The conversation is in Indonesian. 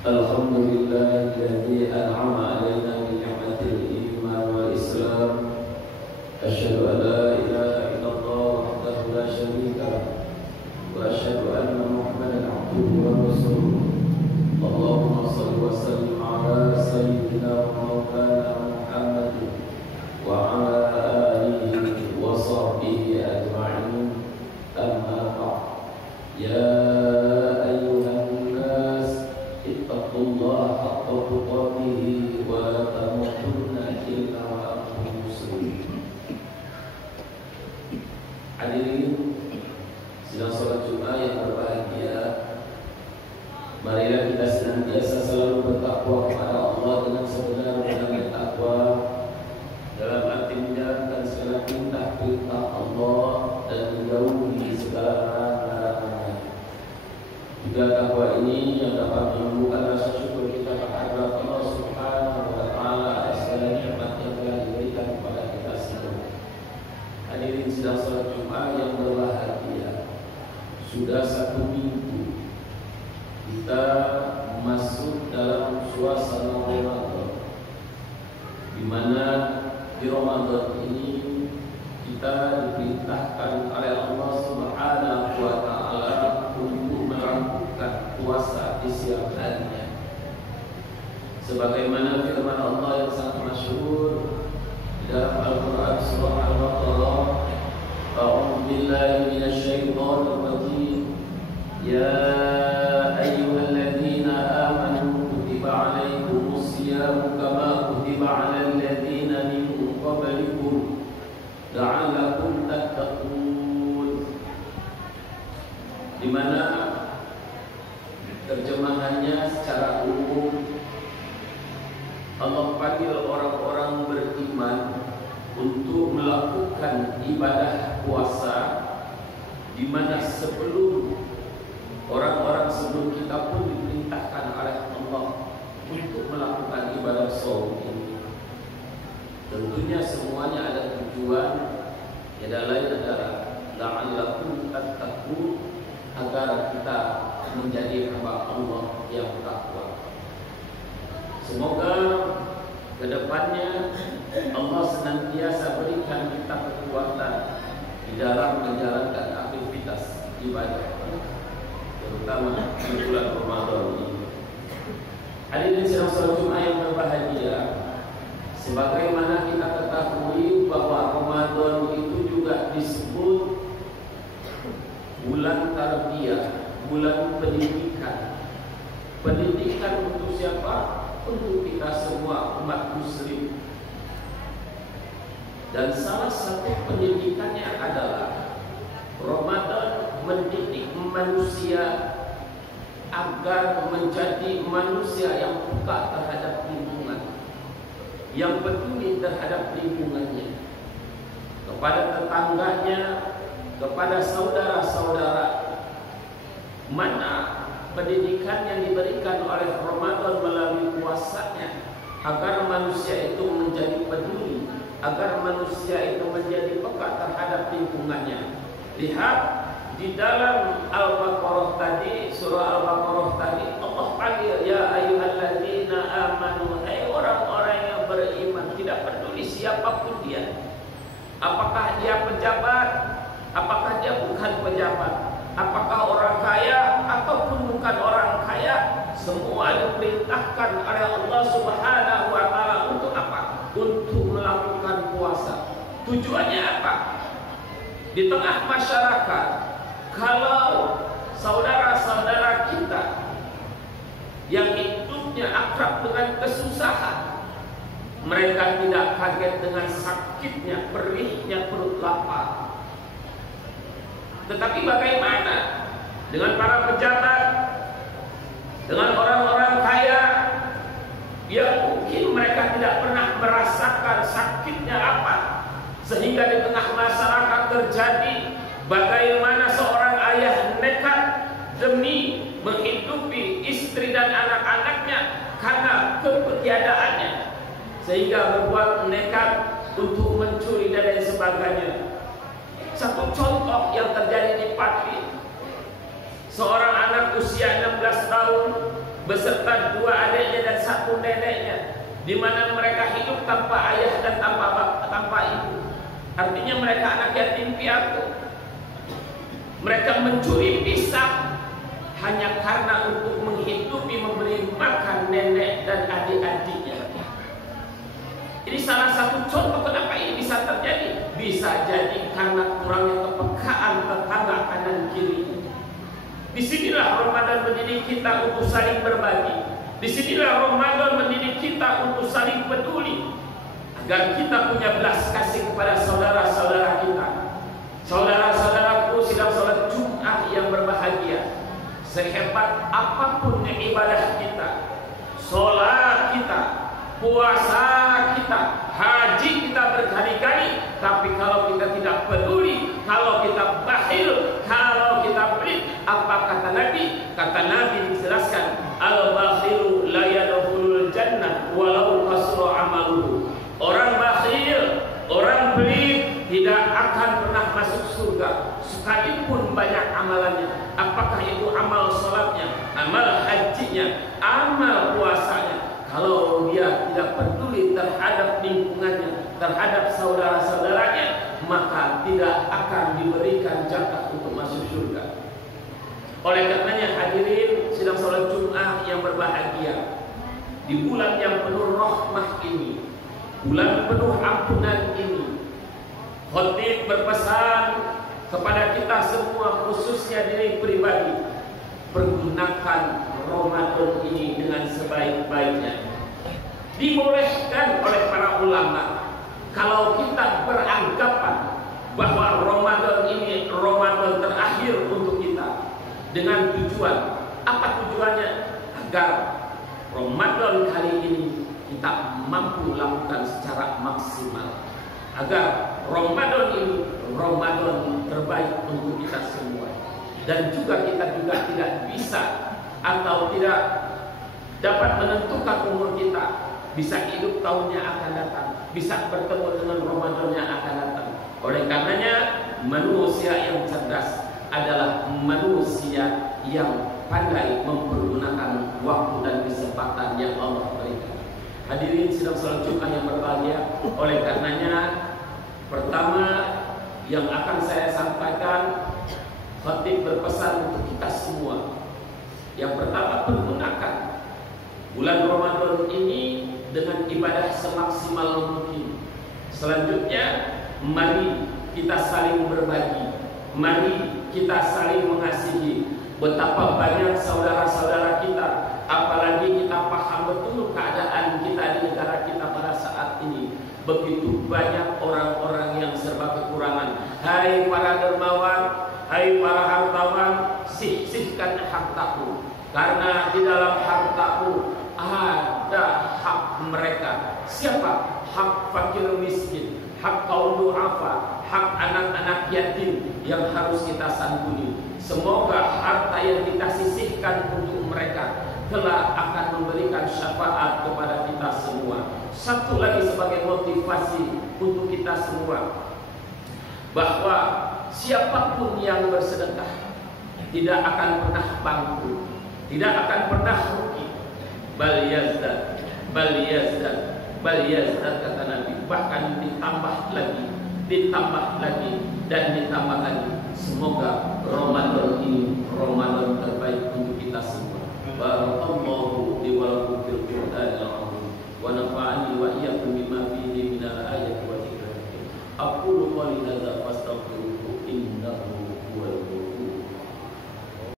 Alhamdulillahilladzi an'ama 'alaina bi ni'matil iman wal islam. Asyhadu an la ilaha illallah wahdahu la syarika lahu wa asyhadu anna Muhammadan 'abduhu wa rasuluh. Allahumma shalli wa sallim 'ala sayyidina wa maulana Muhammad wa 'ala alihi wa sahbihi ajma'in. Amma ba'd. Ya Allah haqqa tuqatih wa la tamutunna illa wa antum muslimun. Hadirin sidang salat Jumat yang berbahagia, marilah kita senantiasa selalu bertakwa kepada Allah dengan sebenar-benarnya takwa, dalam arti menjalankan segala perintah-perintah Allah dan menjauhi segala larangan-larangannya. Juga takwa ini yang dapat menumbuhkan rasa syukur kita kepada Allah Subhanahu wa Ta'ala atas segala nikmat yang telah diberikan kepada kita semua. Hadirin sidang salat Jumat yang berbahagia, sudah 1 minggu kita masuk dalam suasana Ramadan, di mana di Ramadan ini kita diperintahkan oleh Allah Subhanahu wa Ta'ala untuk melakukan puasa di siang harinya, sebagaimana firman Allah yang sangat masyhur di dalam Al-Quran surah Al-Baqarah. A'udzu billahi minasy syaithanir rajim. Ya ayyuhalladzina amanu kutiba 'alaikumus siyam kama kutiba 'alal ladzina min qablikum la'allakum tattaqun. Di mana terjemahannya secara umum, Allah panggil orang-orang beriman untuk melakukan ibadah puasa, di mana sebelum orang-orang sebelum kita pun diperintahkan oleh Allah untuk melakukan ibadah shaum ini. Tentunya semuanya ada tujuan, yang lain adalah la'allakum tattaqun, agar kita menjadi hamba Allah yang takwa. Semoga kedepannya Allah senantiasa berikan kita kekuatan di dalam menjalankan aktivitas ibadah, terutama di bulan Ramadan ini. Hadirin sidang salat Jumat yang berbahagia, sebagaimana kita ketahui bahwa Ramadan itu juga disebut bulan tarbiyah, bulan pendidikan. Pendidikan untuk siapa? Untuk kita semua umat muslim. Dan salah satu pendidikannya adalah Ramadan mendidik manusia agar menjadi manusia yang peka terhadap lingkungan, yang peduli terhadap lingkungannya, kepada tetangganya, kepada saudara-saudara. Mana pendidikan yang diberikan oleh Ramadan melalui puasanya, agar manusia itu menjadi peduli, agar manusia itu menjadi peka terhadap lingkungannya. Lihat di dalam Al-Baqarah tadi, surah Al-Baqarah tadi, Allah panggil ya ayyuhalladzina amanu, hai orang-orang yang beriman, tidak peduli siapapun dia, apakah dia pejabat, apakah dia bukan pejabat, apakah orang kaya ataupun bukan orang kaya, semua diperintahkan oleh Allah Subhanahu wa Ta'ala untuk apa? Untuk melakukan puasa. Tujuannya apa? Di tengah masyarakat, kalau saudara-saudara kita yang hidupnya akrab dengan kesusahan, mereka tidak kaget dengan sakitnya, perihnya perut lapar. Tetapi bagaimana dengan para pejabat, dengan orang-orang kaya yang mungkin mereka tidak pernah merasakan sakitnya apa, sehingga di tengah masyarakat terjadi bagaimana seorang ayah nekat demi menghidupi istri dan anak-anaknya karena ketiadaannya, sehingga berbuat nekat untuk mencuri dan lain sebagainya. Satu contoh yang terjadi di Pati, seorang anak usia 16 tahun beserta 2 adiknya dan 1 neneknya, di mana mereka hidup tanpa ayah dan tanpa ibu. Artinya mereka anak yatim piatu. Mereka mencuri pisang hanya karena untuk menghidupi, memberi makan nenek dan adik-adiknya. Ini salah satu contoh kenapa ini bisa terjadi. Bisa jadi karena kurangnya kepekaan tetangga kanan kiri. Disinilah Ramadan mendidik kita untuk saling berbagi. Disinilah Ramadan mendidik kita untuk saling peduli, agar kita punya belas kasih kepada saudara-saudara kita. Saudara-saudaraku sidang salat Jumat yang berbahagia, sehebat apapun ibadah kita, sholat kita, puasa kita, haji kita berkali-kali, tapi kalau kita tidak peduli, kalau kita bakhil, kalau kita pelit, apa kata Nabi? Kata Nabi dijelaskan, al-bakhilu la yadkhulul jannah walau kasra amaluhu. Orang bakhil, orang pelit tidak akan pernah masuk surga sekalipun banyak amalannya. Apakah itu amal sholatnya, amal hajinya, amal puasanya? Kalau dia tidak peduli terhadap lingkungannya, terhadap saudara-saudaranya, maka tidak akan diberikan jatah untuk masuk surga. Oleh karenanya hadirin sidang salat Jumat yang berbahagia, di bulan yang penuh rahmah ini, bulan penuh ampunan ini, khatib berpesan kepada kita semua, khususnya diri pribadi, pergunakan Ramadan ini dengan sebaik-baiknya. Dibolehkan oleh para ulama, kalau kita beranggapan bahwa Ramadan ini Ramadan terakhir untuk kita, dengan tujuan, apa tujuannya? Agar Ramadan kali ini kita mampu lakukan secara maksimal, agar Ramadan ini Ramadan terbaik untuk kita semua. Dan juga kita juga tidak bisa atau tidak dapat menentukan umur kita, bisa hidup tahunnya akan datang, bisa bertemu dengan Ramadan yang akan datang. Oleh karenanya manusia yang cerdas adalah manusia yang pandai mempergunakan waktu dan kesempatan yang Allah berikan. Hadirin sidang salat Jumat yang berbahagia, oleh karenanya pertama yang akan saya sampaikan, khatib berpesan untuk kita semua. Yang pertama, pergunakan bulan Ramadan ini dengan ibadah semaksimal mungkin. Selanjutnya, mari kita saling berbagi, mari kita saling mengasihi. Betapa banyak saudara-saudara kita, apalagi kita paham betul keadaan kita di negara kita pada saat ini. Begitu banyak orang-orang yang serba kekurangan. Hai para dermawan, hai para hartawan, sisihkan hartaku, karena di dalam hartaku ada hak mereka. Siapa? Hak fakir miskin, hak kaum du'afa, hak anak-anak yatim yang harus kita santuni. Semoga harta yang kita sisihkan untuk mereka telah akan memberikan syafaat kepada kita semua. Satu lagi sebagai motivasi untuk kita semua, bahwa siapapun yang bersedekah tidak akan pernah bangkrut, tidak akan pernah rugi. Bal yazdad, bal yazdad, bal yazdad, kata Nabi, bahkan ditambah lagi, dan ditambah lagi. Semoga Ramadan ini Ramadan terbaik untuk kita semua. Barakallahu li wa lakum fil Qur'anil azim wa nafa'ani wa iyyakum bima fihi minal ayati wa dzikril hakim. Aqulu qawli hadza